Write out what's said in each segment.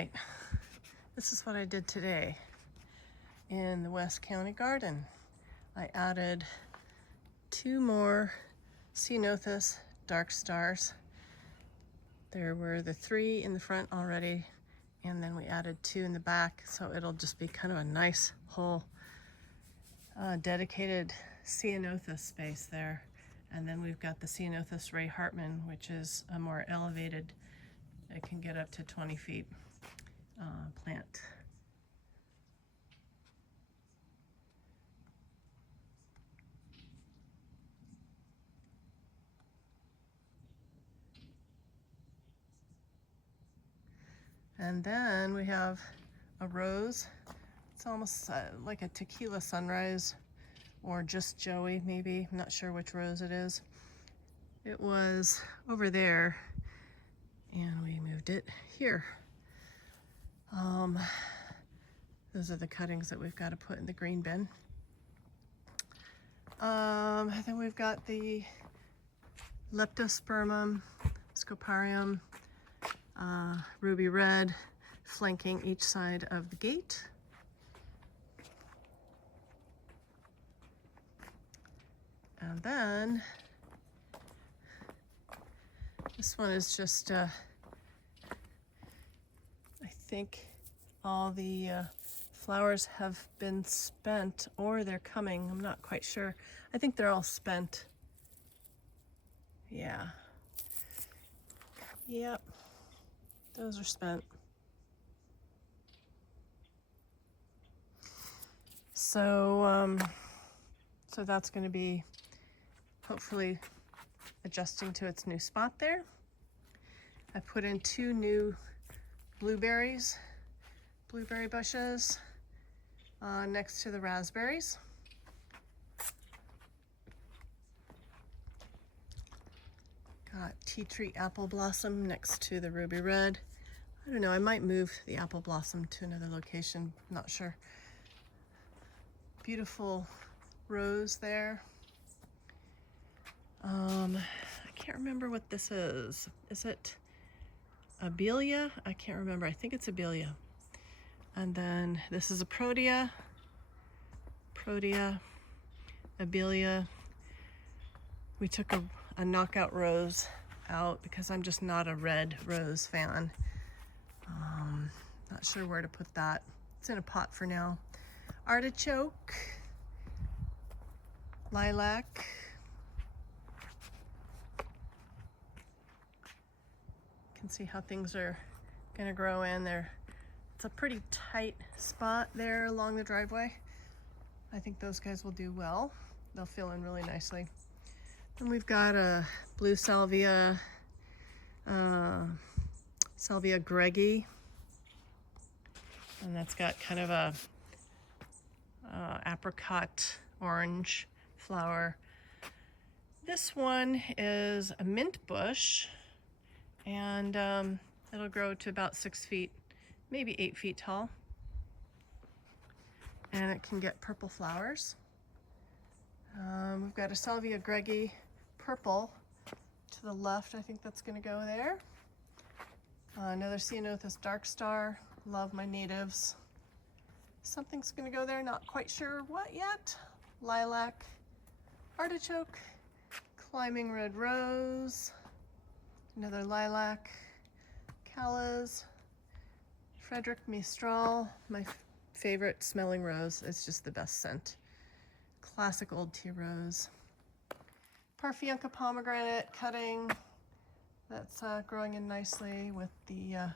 right, this is what I did today in the West County garden. I added 2 more ceanothus dark stars. There were the 3 in the front already, and then we added 2 in the back, so it'll just be kind of a nice whole dedicated ceanothus space there. And then we've got the ceanothus Ray Hartman, which is a more elevated, it can get up to 20 feet plant. And then we have a rose. It's almost like a tequila sunrise, or just Joey maybe. I'm not sure which rose it is. It was over there and we moved it here. Those are the cuttings that we've got to put in the green bin. Then we've got the Leptospermum scoparium, ruby red, flanking each side of the gate. And then this one is just, I think all the flowers have been spent, or they're coming. I'm not quite sure. I think they're all spent. Yeah. Yep. Those are spent. So, so that's going to be hopefully adjusting to its new spot there. I put in 2 new blueberry bushes next to the raspberries. Got tea tree apple blossom next to the ruby red. I don't know, I might move the apple blossom to another location, not sure. Beautiful rose there. I can't remember what this is. Is it Abelia? I can't remember. I think it's Abelia. And then this is a Protea, Abelia. We took a knockout rose out because I'm just not a red rose fan. Not sure where to put that. It's in a pot for now. Artichoke, lilac, you can see how things are gonna grow in there. It's a pretty tight spot there along the driveway. I think those guys will do well. They'll fill in really nicely. Then we've got a blue salvia, Salvia Greggi, and that's got kind of a apricot orange flower. This one is a mint bush, and it'll grow to about 6 feet, maybe 8 feet tall. And it can get purple flowers. We've got a Salvia Greggi purple to the left. I think that's gonna go there. Another ceanothus dark star. Love my natives. Something's gonna go there, not quite sure what yet. Lilac, artichoke, climbing red rose, another lilac, callas, Frederick Mistral, my favorite smelling rose. It's just the best scent. Classic old tea rose. Parfianca pomegranate cutting. That's growing in nicely with the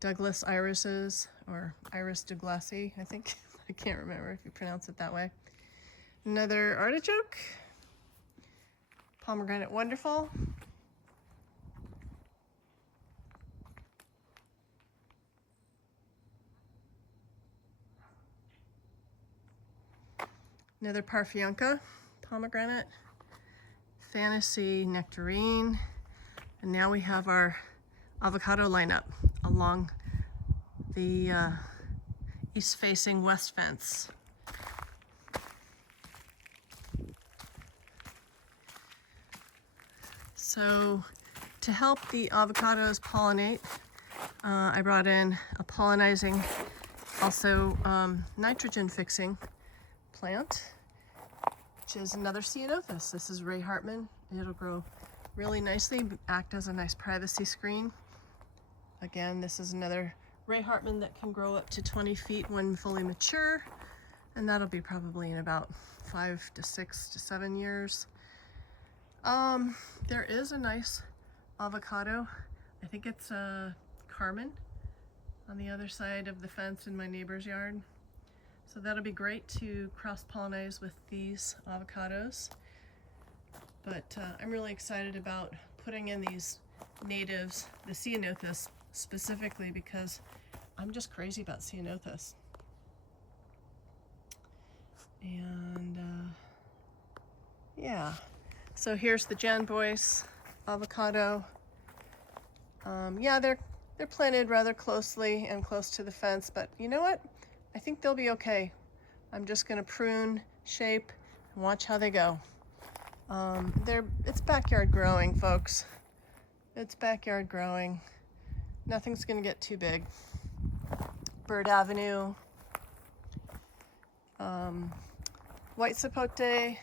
Douglas irises, or Iris Douglasii, I think. I can't remember if you pronounce it that way. Another artichoke. Pomegranate Wonderful. Another Parfianca pomegranate. Fantasy Nectarine. And now we have our avocado lineup along the east-facing west fence. So To help the avocados pollinate, I brought in a pollinizing, also nitrogen fixing plant, which is another ceanothus. This is Ray Hartman. It'll grow really nicely, act as a nice privacy screen. Again, this is another Ray Hartman that can grow up to 20 feet when fully mature, and that'll be probably in about 5 to 6 to 7 years. There is a nice avocado. I think it's a Carmen on the other side of the fence in my neighbor's yard. So that'll be great to cross-pollinize with these avocados. But I'm really excited about putting in these natives, the ceanothus specifically, because I'm just crazy about ceanothus. And yeah, so here's the Jan Boyce avocado. Yeah, they're planted rather closely and close to the fence, but you know what? I think they'll be okay. I'm just gonna prune, shape, and watch how they go. It's backyard growing, folks. It's backyard growing. Nothing's gonna get too big. Bird Avenue, white sapote,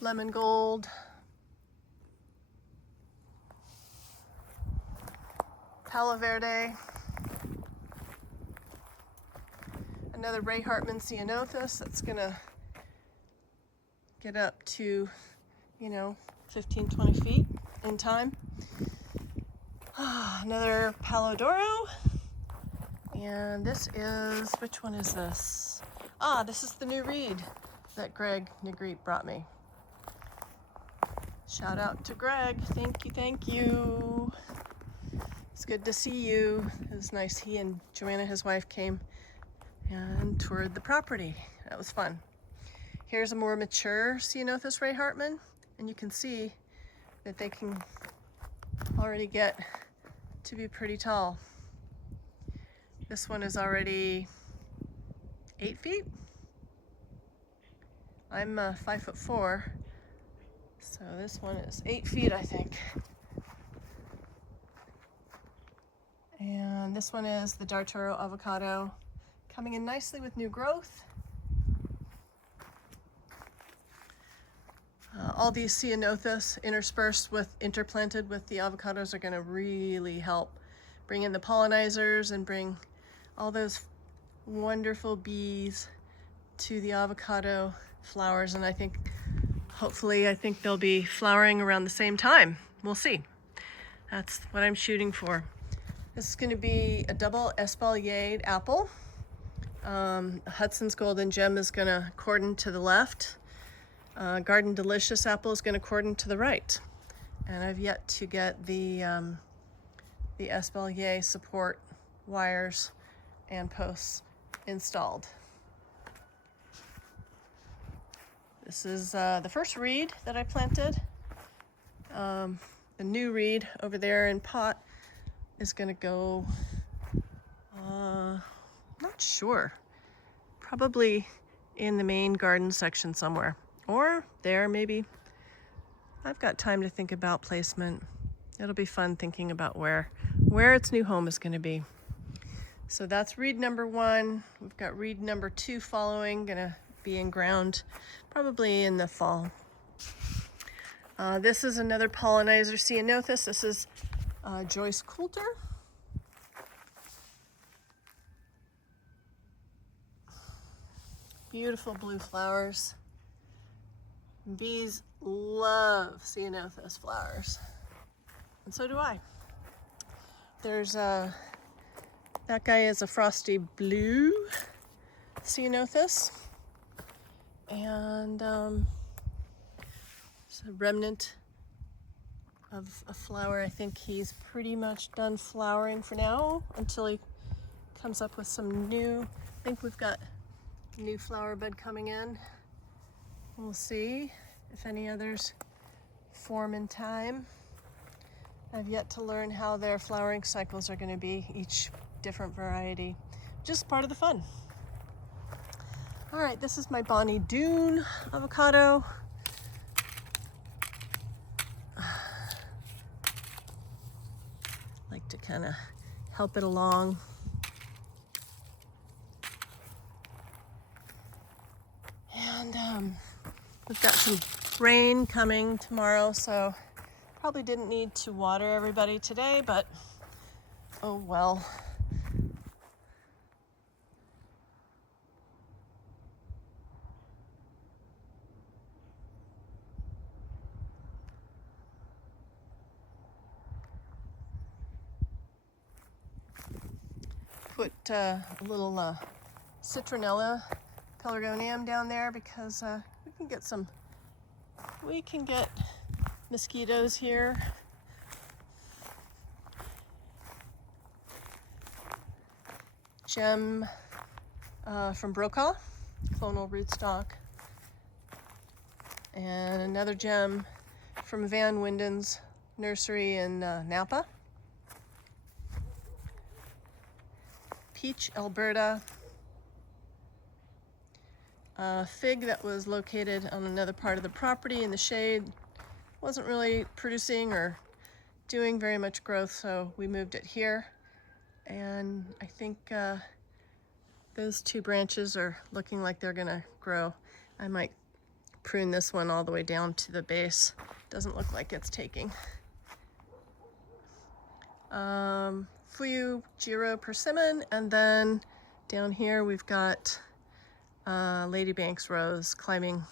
lemon gold, Palo Verde, another Ray Hartman ceanothus that's gonna get up to, 15, 20 feet in time. Another Palo Doro, and this is, which one is this? This is the new reed that Greg Negrete brought me. Shout out to Greg, thank you. It's good to see you. It was nice. He and Joanna, his wife, came and toured the property. That was fun. Here's a more mature ceanothus Ray Hartman, and you can see that they can already get to be pretty tall. This one is already 8 feet. I'm 5'4", so this one is 8 feet, I think. And this one is the D'Arturo avocado, coming in nicely with new growth. All these ceanothus interspersed with, interplanted with the avocados are going to really help bring in the pollinizers and bring all those wonderful bees to the avocado flowers. And I think, hopefully, they'll be flowering around the same time. We'll see. That's what I'm shooting for. This is going to be a double espaliered apple. Hudson's Golden Gem is going to cordon to the left. Garden Delicious apple is going to cordon to the right. And I've yet to get the espalier support wires and posts installed. This is the first reed that I planted. The new reed over there in pot is going to go, not sure, probably in the main garden section somewhere, or there maybe. I've got time to think about placement. It'll be fun thinking about where its new home is going to be. So that's reed number 1. We've got reed number 2 following, gonna be in ground probably in the fall. This is another pollinizer ceanothus. This is Joyce Coulter. Beautiful blue flowers. Bees love ceanothus flowers, and so do I. There's that guy is a frosty blue ceanothus, and it's a remnant of a flower. I think he's pretty much done flowering for now until he comes up with some new. I think we've got new flower bud coming in. We'll see if any others form in time. I've yet to learn how their flowering cycles are going to be, each different variety. Just part of the fun. All right, this is my Bonnie Doon avocado. like to kind of help it along. And we've got some rain coming tomorrow, so probably didn't need to water everybody today, but oh well. Put a little citronella pelargonium down there because we can get mosquitoes here. Gem from Brokaw, clonal rootstock, and another gem from Van Winden's nursery in Napa. Peach, Alberta. Fig that was located on another part of the property in the shade. Wasn't really producing or doing very much growth, so we moved it here. And I think those two branches are looking like they're gonna grow. I might prune this one all the way down to the base. Doesn't look like it's taking. Fuyu Jiro persimmon, and then down here we've got Lady Banks rose climbing,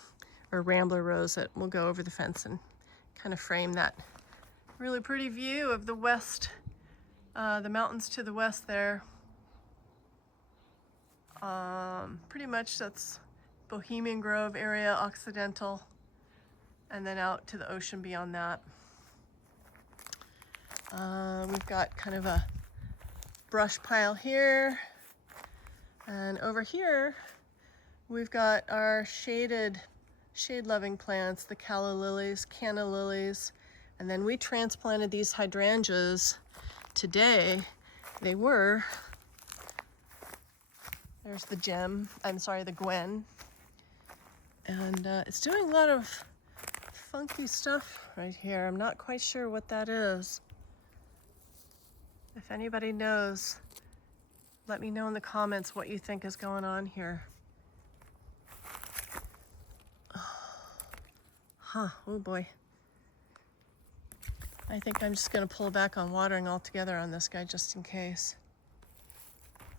or rambler rose that will go over the fence and kind of frame that really pretty view of the west, the mountains to the west there. Pretty much that's Bohemian Grove area, Occidental, and then out to the ocean beyond that. We've got kind of a brush pile here, and over here we've got our shade-loving plants, the calla lilies, canna lilies, and then we transplanted these hydrangeas today. There's the the Gwen, and it's doing a lot of funky stuff right here. I'm not quite sure what that is. If anybody knows, let me know in the comments what you think is going on here. Oh boy. I think I'm just gonna pull back on watering altogether on this guy just in case.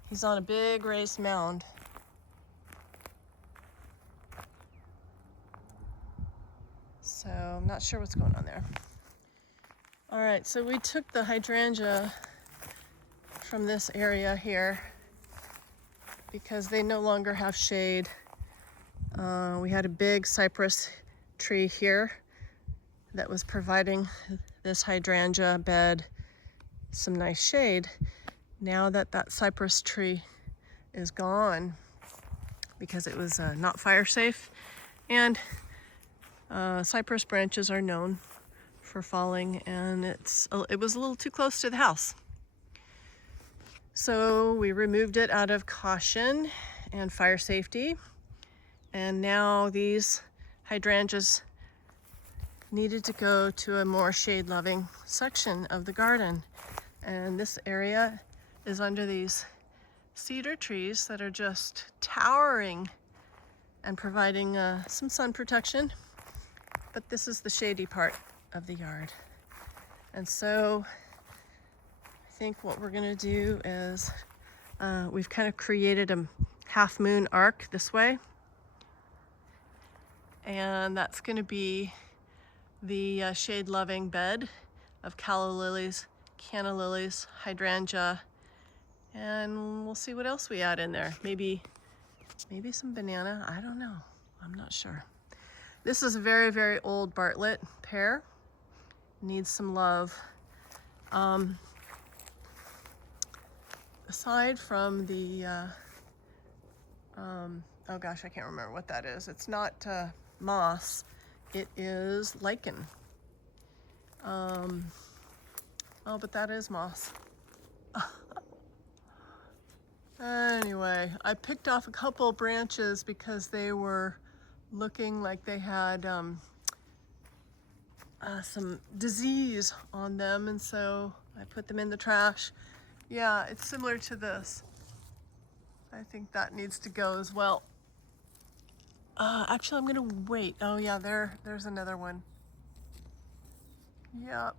He's on a big raised mound. So I'm not sure what's going on there. All right, so we took the hydrangea from this area here because they no longer have shade. We had a big cypress tree here that was providing this hydrangea bed some nice shade. Now that that cypress tree is gone because it was not fire safe, and cypress branches are known for falling, and it was a little too close to the house. So we removed it out of caution and fire safety, and now these hydrangeas needed to go to a more shade-loving section of the garden. And this area is under these cedar trees that are just towering and providing some sun protection. But this is the shady part of the yard. And so I think what we're gonna do is we've kind of created a half moon arc this way. And that's gonna be the shade-loving bed of calla lilies, canna lilies, hydrangea, and we'll see what else we add in there. Maybe some banana, I don't know, I'm not sure. This is a very, very old Bartlett pear. Needs some love. Aside from the, oh gosh, I can't remember what that is. It's not moss, it is lichen. Oh, but that is moss. Anyway, I picked off a couple branches because they were looking like they had some disease on them, and so I put them in the trash. Yeah, it's similar to this. I think that needs to go as well. Actually, I'm gonna wait. Oh yeah, there's another one. Yeah.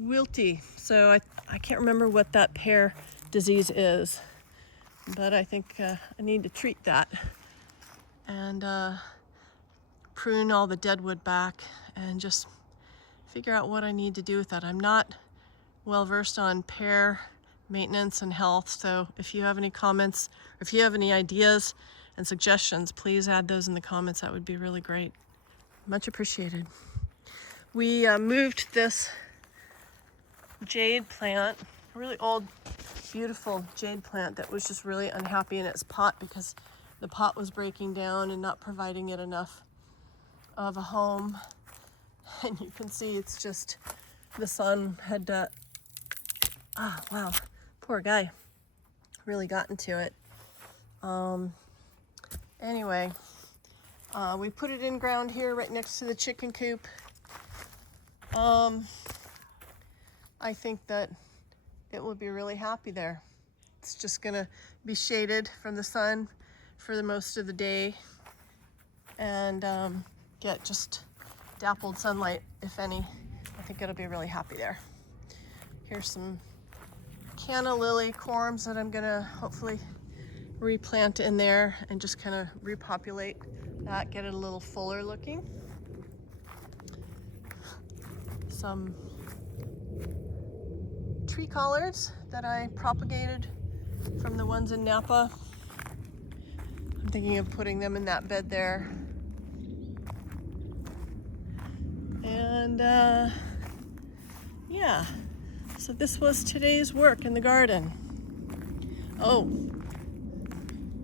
Wilty. So I can't remember what that pear disease is, but I think I need to treat that and prune all the dead wood back and just figure out what I need to do with that. I'm not well versed on pear maintenance and health, so if you have any comments, or if you have any ideas and suggestions, please add those in the comments. That would be really great. Much appreciated. We moved this jade plant, a really old, beautiful jade plant that was just really unhappy in its pot because the pot was breaking down and not providing it enough of a home. And you can see it's just, the sun had, wow, poor guy, really got into it. Anyway, we put it in ground here right next to the chicken coop. I think that it will be really happy there. It's just gonna be shaded from the sun for the most of the day and get just dappled sunlight, if any. I think it'll be really happy there. Here's some canna lily corms that I'm gonna hopefully replant in there and just kind of repopulate that, get it a little fuller looking. Some tree collards that I propagated from the ones in Napa. I'm thinking of putting them in that bed there. And yeah, so this was today's work in the garden. Oh,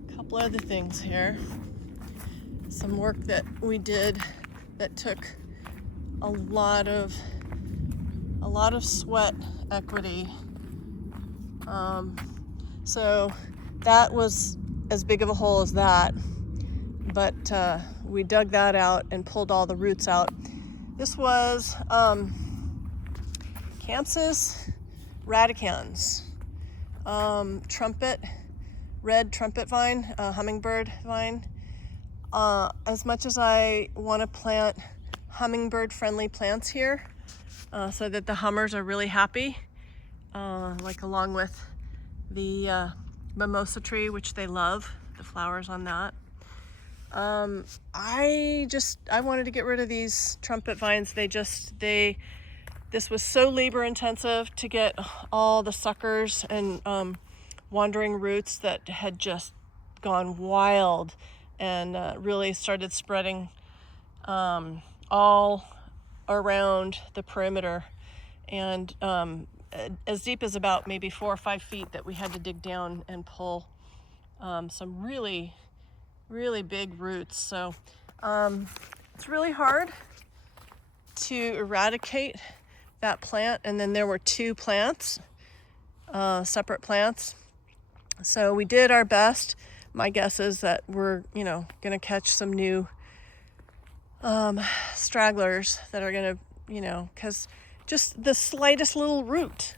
a couple other things here. Some work that we did that took a lot of sweat equity. So that was as big of a hole as that, but we dug that out and pulled all the roots out. This was Kansas radicans, red trumpet vine, hummingbird vine. As much as I want to plant hummingbird friendly plants here so that the hummers are really happy, like along with the mimosa tree, which they love, the flowers on that. I wanted to get rid of these trumpet vines. This was so labor intensive to get all the suckers and wandering roots that had just gone wild and really started spreading all around the perimeter, and as deep as about maybe 4 or 5 feet that we had to dig down and pull some really big roots. So it's really hard to eradicate that plant. And then there were 2 plants, separate plants. So we did our best. My guess is that we're, gonna catch some new stragglers that are gonna, because just the slightest little root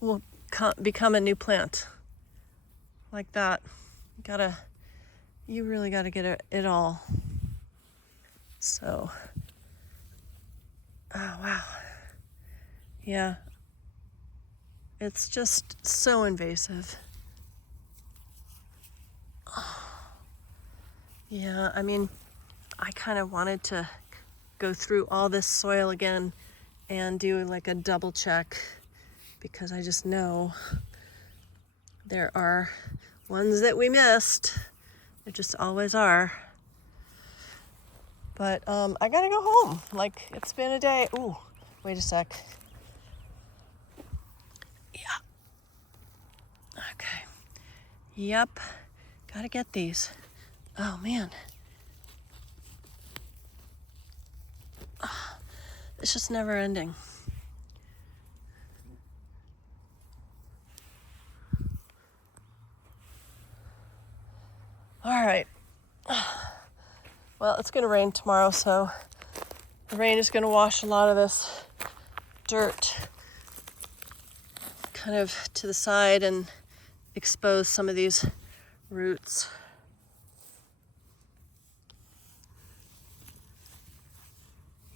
will become a new plant like that. You really gotta get it all. So, oh wow, yeah, it's just so invasive. Yeah, I mean, I kind of wanted to go through all this soil again and do like a double check, because I just know there are ones that we missed. There just always are. But I gotta go home. Like, it's been a day. Ooh, wait a sec. Yeah. Okay. Yep. Gotta get these. Oh man. It's just never ending. All right. Well, it's gonna rain tomorrow, so The rain is going to wash a lot of this dirt kind of to the side and expose some of these roots.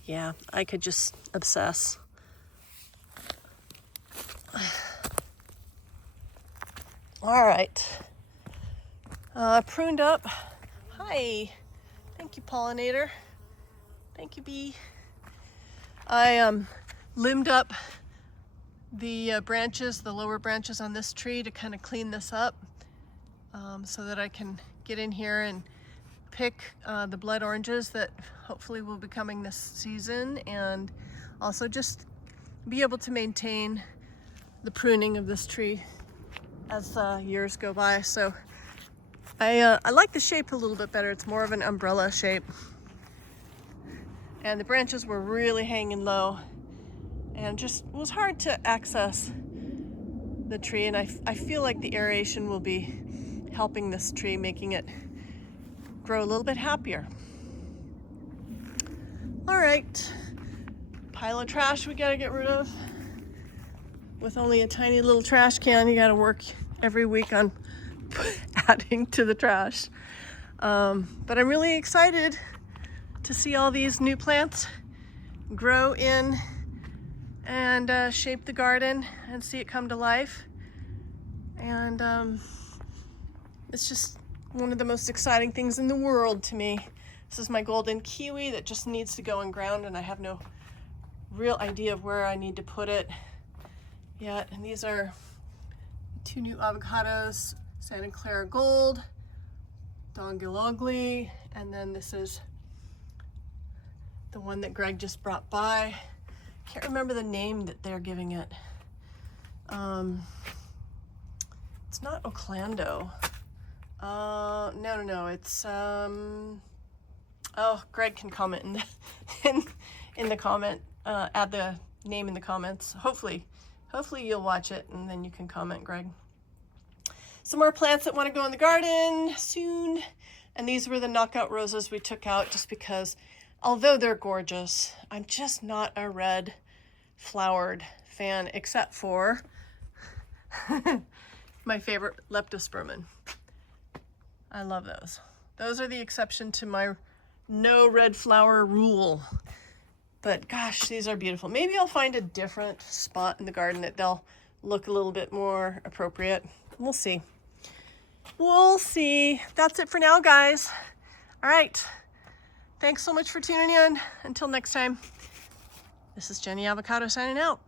Yeah, I could just obsess. All right. Pruned up. Hi. Thank you, pollinator. Thank you, bee. I limbed up the branches, the lower branches on this tree to kind of clean this up so that I can get in here and pick the blood oranges that hopefully will be coming this season, and also just be able to maintain the pruning of this tree as years go by. So I like the shape a little bit better. It's more of an umbrella shape. And the branches were really hanging low and just was hard to access the tree. And I feel like the aeration will be helping this tree, making it grow a little bit happier. All right, pile of trash we gotta get rid of. With only a tiny little trash can, you gotta work every week on adding to the trash. But I'm really excited to see all these new plants grow in and shape the garden and see it come to life. And it's just one of the most exciting things in the world to me. This is my golden kiwi that just needs to go in ground, and I have no real idea of where I need to put it yet. And these are 2 new avocados, Santa Clara Gold, Dongilogli, and then this is the one that Greg just brought by. Can't remember the name that they're giving it. It's not Oclando. No, it's oh, Greg can comment in the comment, add the name in the comments. Hopefully you'll watch it and then you can comment, Greg. Some more plants that want to go in the garden soon. And these were the knockout roses we took out just because, although they're gorgeous, I'm just not a red flowered fan, except for my favorite leptospermum. I love those. Those are the exception to my no red flower rule. But gosh, these are beautiful. Maybe I'll find a different spot in the garden that they'll look a little bit more appropriate. We'll see. We'll see. That's it for now, guys. All right. Thanks so much for tuning in. Until next time, this is Jenny Avocado signing out.